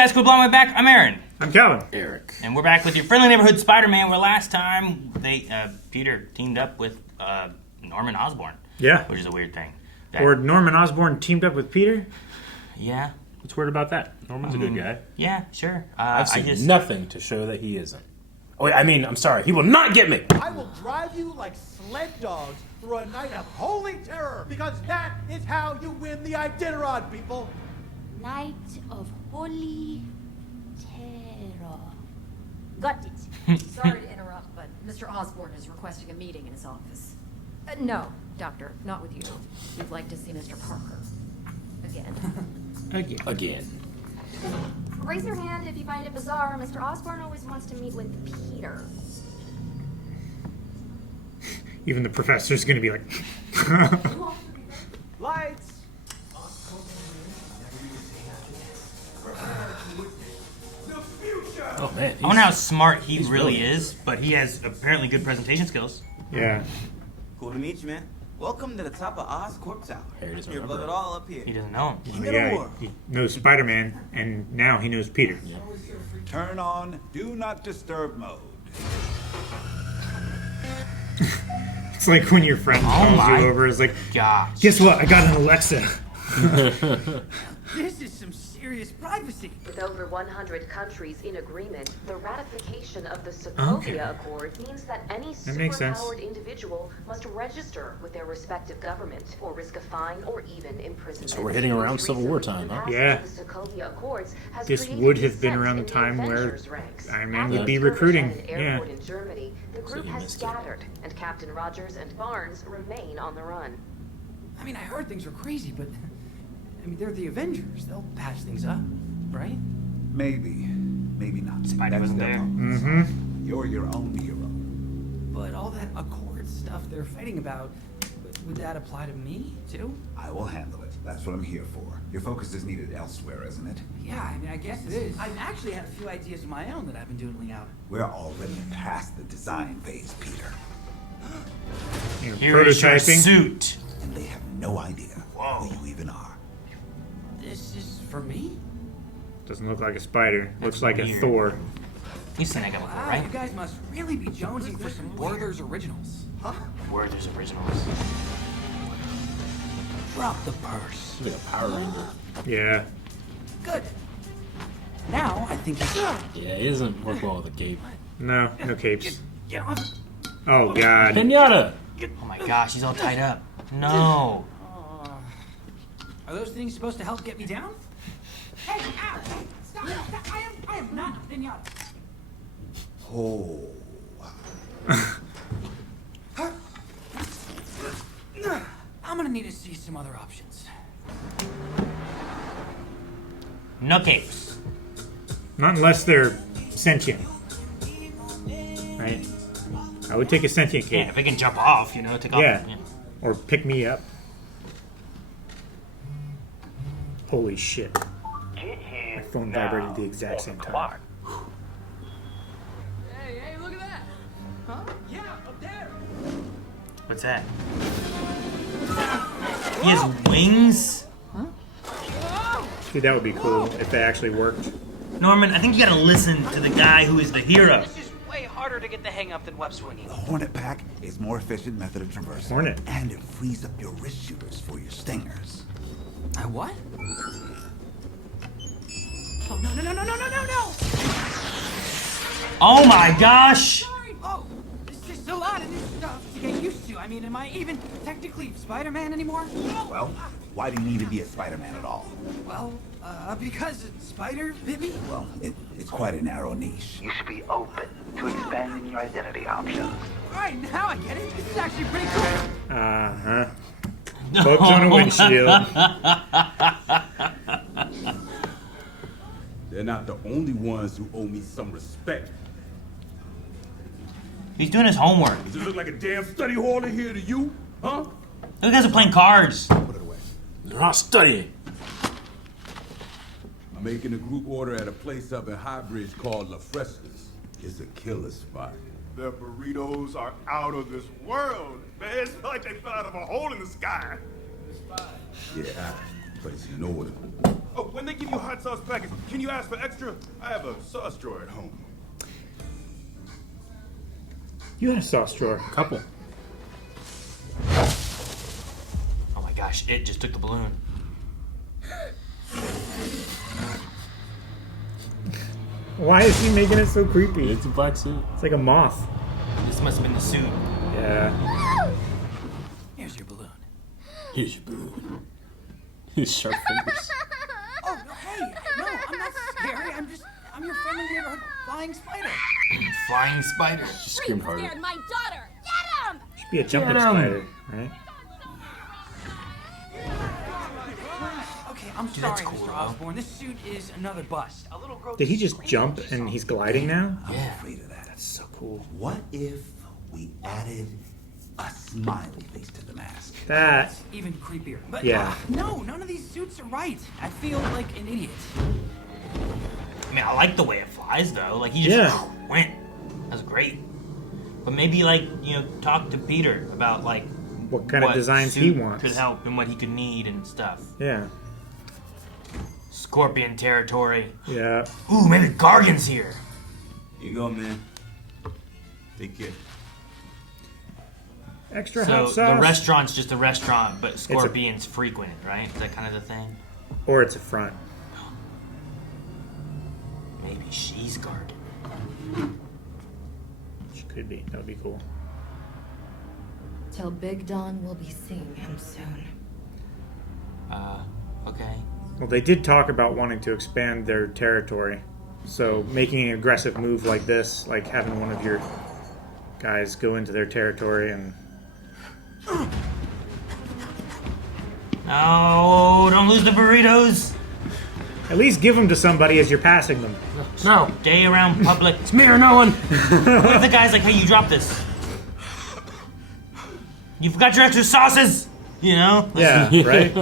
guys, cool blowing my back. I'm Aaron. I'm Calvin. Eric. And we're back with your friendly neighborhood Spider-Man, where last time Peter teamed up with Norman Osborn. Yeah. Which is a weird thing. Or Norman Osborn teamed up with Peter? Yeah. What's weird about that? Norman's a good guy. Yeah, sure. I've seen nothing to show that he isn't. Oh, wait, I'm sorry. He will not get me. I will drive you like sled dogs through a night of holy terror, because that is how you win the Iditarod, people. Night of Holy Terror. Got it. Sorry to interrupt, but Mr. Osborn is requesting a meeting in his office. No, Doctor, not with you. We'd like to see Mr. Parker. Again. Again. Raise your hand if you find it bizarre. Mr. Osborn always wants to meet with Peter. Even the professor's gonna be like... Lights. Oh, man. I wonder how smart he really is, but he has apparently good presentation skills. Yeah. Cool to meet you, man. Welcome to the top of Oscorp Tower. Harry doesn't You're above remember. it all up here. He doesn't know him. Yeah, he knows Spider-Man, and now he knows Peter. Yeah. Turn on Do Not Disturb mode. It's like when your friend calls you over, it's like, Gosh. guess what? I got an Alexa. This is some serious privacy. With over 100 countries in agreement, the ratification of the Sokovia Accord means that any makes sense. superpowered individual must register with their respective government or risk a fine or even imprisonment. So we're hitting around Civil War time, huh? Yeah. The Sokovia Accords has This created would have been dissent around the in time where Avengers ranks. Iron Man After would be the skirmish recruiting. at an Yeah. airport in Germany, the group you has missed it. scattered, and Captain Rogers and Barnes remain on the run. I mean, I heard things were crazy, but I mean, they're the Avengers. They'll patch things up, right? Maybe. Maybe not. Spider That's wasn't their there. focus. Mm-hmm. You're your own hero. But all that Accord stuff they're fighting about, would that apply to me, too? I will handle it. That's what I'm here for. Your focus is needed elsewhere, isn't it? Yeah, I mean, I guess it is. I've actually had a few ideas of my own that I've been doodling out. We're already past the design phase, Peter. Here is your Prototyping. suit. And they have no idea who you even are. This is for me? Doesn't look like a spider. Looks like weird. a Thor. You've seen that guy before, Wow, right? you guys must really be jonesing for some Werther's originals. Huh? Werther's originals. Drop the purse. He's like a Power Ranger. Yeah. Good. Now I think it's... Yeah, he doesn't work well with a cape. No, no capes. Get off. Oh, God. Pinata! Oh my gosh, he's all tied up. No. Are those things supposed to help get me down? Hey, ow! Stop! I am not a pinata. Oh. I'm gonna need to see some other options. No capes. Not unless they're sentient. Right? I would take a sentient Yeah, cape. if it can jump off, take off. Yeah. Or pick me up. Holy shit. My phone vibrated at the exact same time. Hey, look at that! Huh? Yeah, up there! What's that? He has wings? Dude, that would be cool if they actually worked. Norman, I think you gotta listen to the guy who is the hero. This is way harder to get the hang of than web swinging. The Hornet Pack is more efficient method of traversal. Hornet. And it frees up your wrist shooters for your stingers. What? Oh, no! Oh my gosh! Sorry! Oh, there's just a lot of new stuff to get used to. I mean, am I even technically Spider-Man anymore? Well, why do you need to be a Spider-Man at all? Well, because a spider bit me? Well, it's quite a narrow niche. You should be open to expanding your identity options. Alright, now I get it. This is actually pretty cool. Uh-huh. Bugs on a windshield. They're not the only ones who owe me some respect. He's doing his homework. Does it look like a damn study hall in here to you? Huh? Those guys are playing cards. Put it away. They're not studying. I'm making a group order at a place up in Highbridge called La Fresca's. It's a killer spot. Their burritos are out of this world, man. It's like they fell out of a hole in the sky. Yeah, place in order. Oh, when they give you a hot sauce package, can you ask for extra? I have a sauce drawer at home. You had a sauce drawer. Couple. Oh my gosh, it just took the balloon. Why is he making it so creepy? It's a black suit. It's like a moth. This must have been the suit. Yeah. Here's your balloon. Here's your balloon. His sharp fingers. Oh, no, hey, no, I'm not scary. I'm your friendly neighborhood flying spider. Flying spider. She screamed harder. Scared my daughter. Get him! Should be a jumping Get 'em. spider, right? Okay, I'm Dude, sorry, that's cool, Mr. though. Osborn. This suit is another bust. A little girl Did he just screamed jump when she and saw he's me. gliding now? I'm Yeah. afraid of that. That's so cool. What if we added a smiley face to the mask? That. Even creepier. But Yeah. no, none of these suits are right. I feel like an idiot. I mean, I like the way it flies though. Like he just went. That's great. But maybe like talk to Peter about like What kind of designs he suit wants. could help and what he could need and stuff. Yeah. Scorpion territory. Yeah. Ooh, maybe Gargan's here. Here you go, man. Take care. Extra So hot the sauce. restaurant's just a restaurant, but scorpions frequent it, right? Is that kind of the thing? Or it's a front. Maybe she's Gargan. Which could be. That would be cool. Tell Big Don we'll be seeing him soon. Okay. Well, they did talk about wanting to expand their territory. So making an aggressive move like this, like having one of your guys go into their territory and... Oh, don't lose the burritos. At least give them to somebody as you're passing them. No. Stay around public. It's me or no one. What if the guy's like, hey, you dropped this? You forgot your extra sauces? You know? Yeah, right?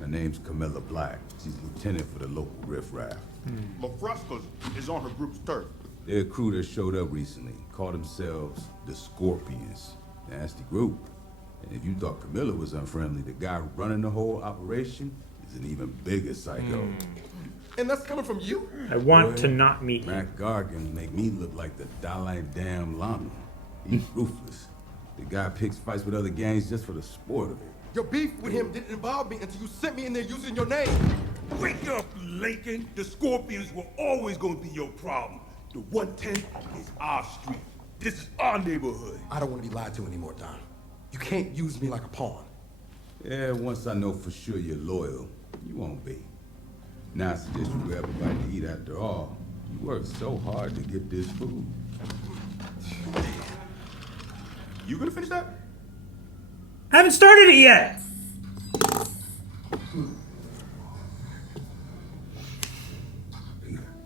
Her name's Camilla Black. She's lieutenant for the local riffraff. La Fresca's is on her group's turf. They're a crew that showed up recently, called themselves the Scorpions. Nasty group. And if you thought Camilla was unfriendly, the guy running the whole operation is an even bigger psycho. And that's coming from you? I want to not meet you. Mac Gargan make me look like the Dalai Damn Lama. He's ruthless. The guy picks fights with other gangs just for the sport of it. Your beef with him didn't involve me until you sent me in there using your name. Wake up, Lincoln. The Scorpions were always going to be your problem. The 110 is our street. This is our neighborhood. I don't want to be lied to anymore, Don. You can't use me like a pawn. Yeah, once I know for sure you're loyal, you won't be. Now I suggest you grab a bite to eat after all. You worked so hard to get this food. You gonna finish that? I haven't started it yet!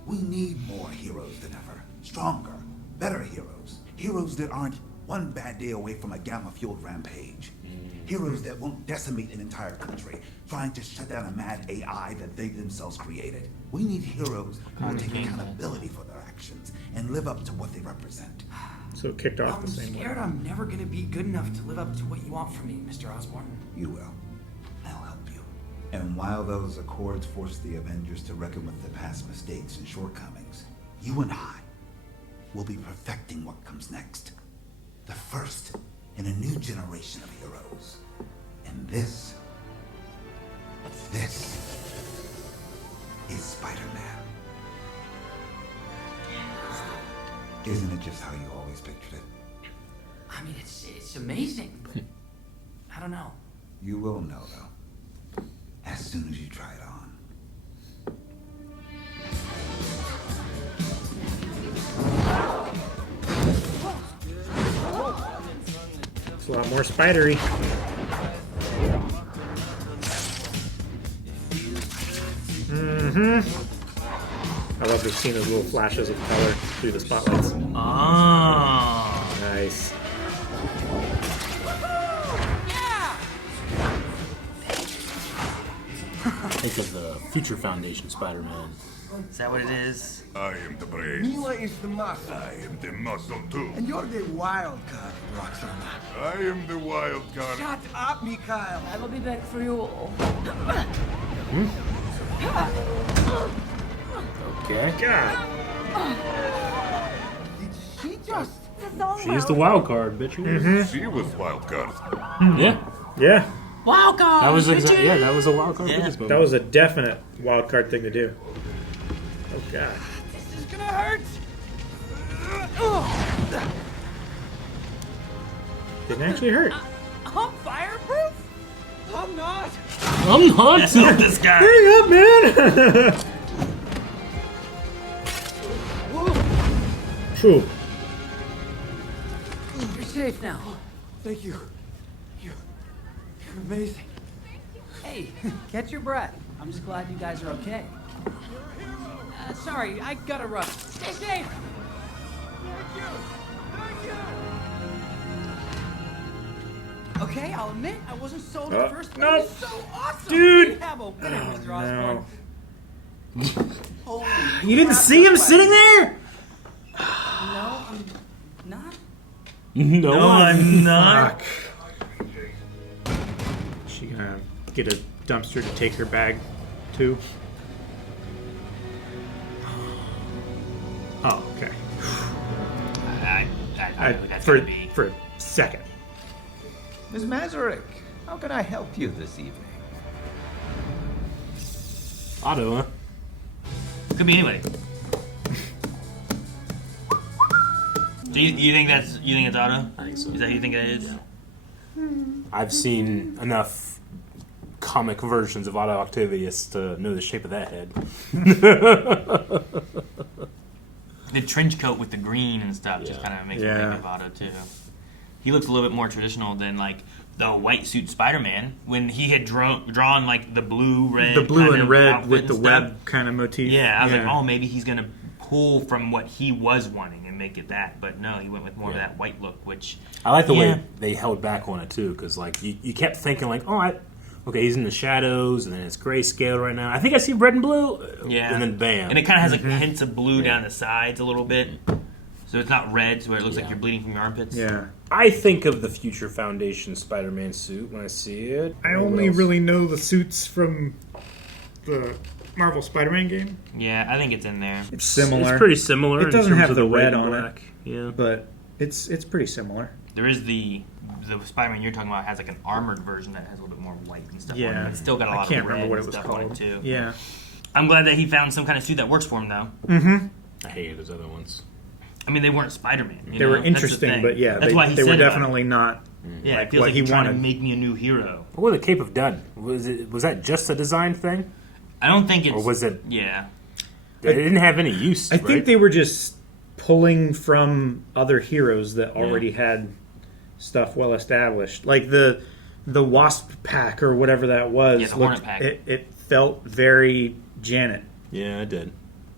We need more heroes than ever. Stronger, better heroes. Heroes that aren't one bad day away from a gamma-fueled rampage. Heroes that won't decimate an entire country, trying to shut down a mad AI that they themselves created. We need heroes who will take accountability for their actions and live up to what they represent. So it kicked off I'm the same way. scared I'm never gonna be good enough to live up to what you want from me, Mr. Osborn. You will. I'll help you. And while those Accords force the Avengers to reckon with their past mistakes and shortcomings, you and I will be perfecting what comes next. The first in a new generation of heroes. And this is Spider-Man. Isn't it just how you always pictured it? I mean, it's amazing. I don't know. You will know, though, as soon as you try it on. It's a lot more spidery. I love just seeing those little flashes of color through the spotlights. Oh. Nice. Think of the Future Foundation Spider-Man. Is that what it is? I am the brain. Mila is the muscle. I am the muscle too. And you're the wild card, Roxana. I am the wild card. Shut up, Mikhail. I will be back for you all. Okay. God. Did she just... She's the wild card, bitch. She was wild card. Yeah. Yeah. Wild card. That was that was a wild card. Yeah. That was a definite wild card thing to do. Oh God. This is gonna hurt. Didn't actually hurt. I'm fireproof. I'm not. I'm not. That's not this guy. Hurry up, man! Phew. You're safe now. Thank you. You're amazing. Hey, catch your breath. I'm just glad you guys are okay. Sorry, I gotta run. Stay safe. Okay, I'll admit I wasn't sold at first, but no. it was so awesome. Dude. We have a winner, Mr. Osborn. No. You didn't see him sitting there? No, I'm not. No, I'm not. Fuck. She gonna get a dumpster to take her bag to? Oh, okay. I that's for, gotta be. for a second. Ms. Mazurek, how can I help you this evening? Otto, huh? Could be anybody. Do you think it's Otto? I think so. Is that who you think it is? I've seen enough comic versions of Otto Octavius to know the shape of that head. The trench coat with the green and stuff just kind of makes me think of Otto too. He looks a little bit more traditional than like the white suit Spider-Man when he had drawn like the blue, red, The blue kind and of red outfit with and the stuff. web kind of motif. Yeah, I was like, oh, maybe he's gonna pull from what he was wanting and make it that. But no, he went with more of that white look, which I like the way they held back on it too, because like you kept thinking like, okay, he's in the shadows, and then it's grayscale right now. I think I see red and blue. Yeah, and then bam, and it kind of has like hints of blue down the sides a little bit, so it's not red, so it looks like you're bleeding from your armpits. Yeah. I think of the Future Foundation Spider-Man suit when I see it. I only really know the suits from the Marvel Spider-Man game. Yeah, I think it's in there. It's similar. It's pretty similar. It doesn't in terms have of the red red and on black. it. Yeah, but it's pretty similar. There is the Spider-Man you're talking about has like an armored version that has a little bit more white and stuff on it. It's still got a lot I can't of red remember what and it was stuff called. on it too. Yeah. I'm glad that he found some kind of suit that works for him though. Mm-hmm. I hated those other ones. I mean, they weren't Spider-Man. They were interesting, but yeah, that's why he they were said definitely not Yeah, like it feels what like he you're trying wanted. to make me a new hero. What was the Cape of Dud? Was that just a design thing? I don't think it's... Or was it... Yeah. They didn't have any use, I think they were just pulling from other heroes that already had stuff well established. Like the Wasp pack or whatever that was. Yeah, the Hornet pack. It felt very Janet. Yeah, it did.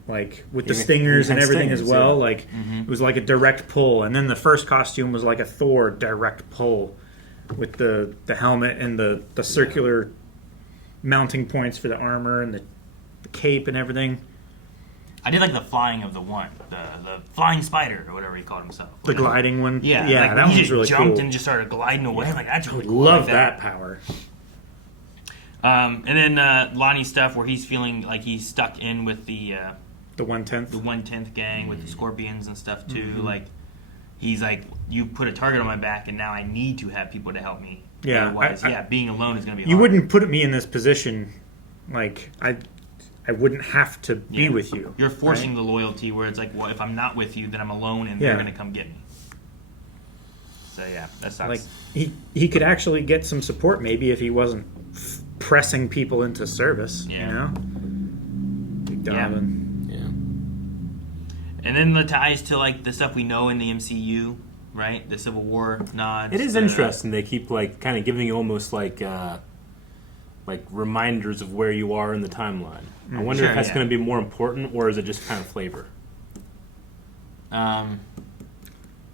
Like with the Even- stingers even and everything stingers, as well. yeah. Like it was like a direct pull. And then the first costume was like a Thor direct pull with the helmet and the circular mounting points for the armor and the cape and everything. I did like the flying of the one. The flying spider or whatever he called himself. The gliding one. Yeah, Yeah, like, that he one was just really jumped cool. and just started gliding away. Like, that's really I cool. love like that power. And then Lonnie's stuff where he's feeling like he's stuck in with the 1/10. The 1/10 gang with the Scorpions and stuff too. Like he's like, you put a target on my back, and now I need to have people to help me. Yeah, Otherwise, being alone is going to be You hard. wouldn't put me in this position. Like I wouldn't have to be with you. You're forcing right? the loyalty where it's like, well, if I'm not with you, then I'm alone, and Yeah. they're going to come get me. So yeah, that sucks. Like he could actually get some support maybe if he wasn't pressing people into service. Yeah. You know. Big Donovan. And then the ties to like the stuff we know in the MCU, right? The Civil War nods. It is interesting. They keep like kind of giving you almost like reminders of where you are in the timeline. I wonder if that's going to be more important, or is it just kind of flavor? I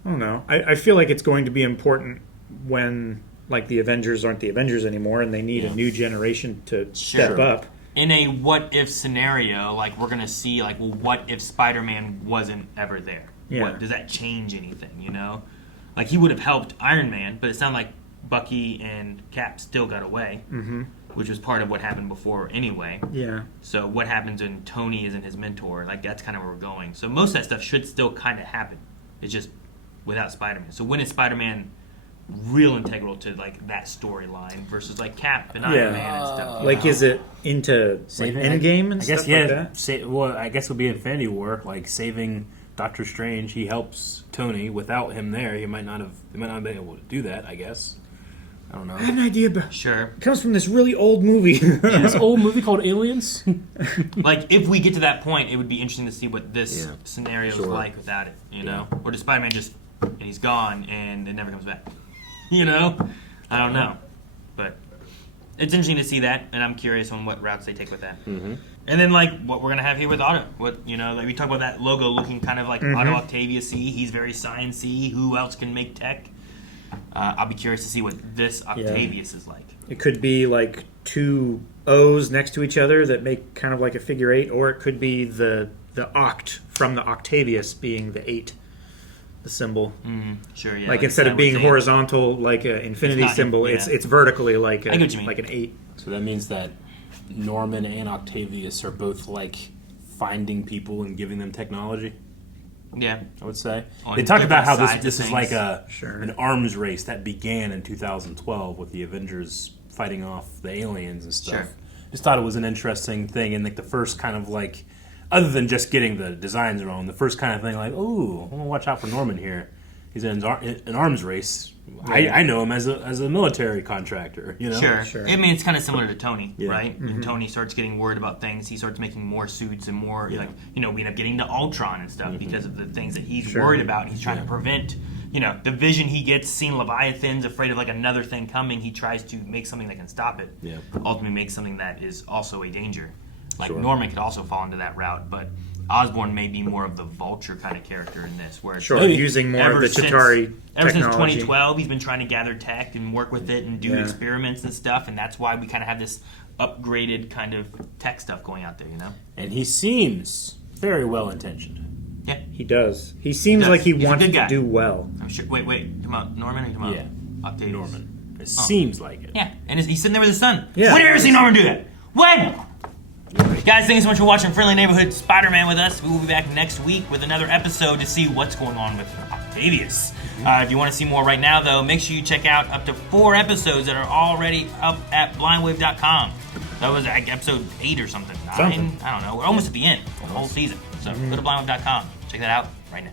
don't know. I feel like it's going to be important when like the Avengers aren't the Avengers anymore, and they need a new generation to step up. in a what-if scenario, like, we're going to see, like, well, what if Spider-Man wasn't ever there? Yeah. What, does that change anything, you know? Like, he would have helped Iron Man, but it sounded like Bucky and Cap still got away, which was part of what happened before anyway. Yeah. So what happens when Tony isn't his mentor? Like, that's kind of where we're going. So most of that stuff should still kind of happen. It's just without Spider-Man. So when is Spider-Man real integral to, like, that storyline versus, like, Cap and Iron Man and stuff? Like, is it into like, Endgame and stuff like that? Well, I guess it would be Infinity War, like saving Doctor Strange. He helps Tony. Without him there, he might not have been able to do that, I guess. I don't know. I have an idea, but sure. It comes from this really old movie. This old movie called Aliens? Like, if we get to that point, it would be interesting to see what this scenario is like without it, you know? Or does Spider-Man just, and he's gone, and it never comes back? You know? I don't know. But it's interesting to see that, and I'm curious on what routes they take with that. Mm-hmm. And then, like, what we're going to have here with Otto. What, you know, like we talk about that logo looking kind of like Otto Octavius-y. He's very science-y. Who else can make tech? I'll be curious to see what this Octavius is like. It could be like two O's next to each other that make kind of like a figure eight, or it could be the oct from the Octavius being the 8, the symbol. Sure, yeah. Like instead of being horizontal like an infinity symbol, it's vertically like I get what you mean. like an 8. So that means that Norman and Octavius are both like finding people and giving them technology. Yeah, I would say. On They talk about how different this sides is of like things. an arms race that began in 2012 with the Avengers fighting off the aliens and stuff. Sure. Just thought it was an interesting thing, and like the first kind of like, other than just getting the designs wrong, the first kind of thing like, ooh, I'm gonna watch out for Norman here. He's in an arms race. I know him as a military contractor, you know? Sure. I mean, it's kind of similar to Tony, Yeah. right? And Tony starts getting worried about things. He starts making more suits and more, like, you know, we end up getting to Ultron and stuff because of the things that he's worried about. He's trying to prevent, you know, the vision he gets, seeing Leviathan's afraid of, like, another thing coming. He tries to make something that can stop it. Yeah. Ultimately make something that is also a danger. Like, Norman could also fall into that route, but Osborn may be more of the Vulture kind of character in this, where using more of the Chitauri ever since technology. 2012, he's been trying to gather tech and work with it and do experiments and stuff, and that's why we kind of have this upgraded kind of tech stuff going out there, you know. And he seems very well intentioned. Yeah, he does. He seems like he wants to do well. I'm sure. Wait, talking about Norman or you talking about Octavius? Norman. It seems like it. Yeah, and he's sitting there with his son. Yeah. When have you ever seen Norman do that? When? Guys, thank you so much for watching Friendly Neighborhood Spider-Man with us. We will be back next week with another episode to see what's going on with Octavius. If you want to see more right now, though, make sure you check out up to 4 episodes that are already up at blindwave.com. That was like episode 8 or something. 9? I don't know. We're almost at the end of the whole season. So go to blindwave.com. Check that out right now.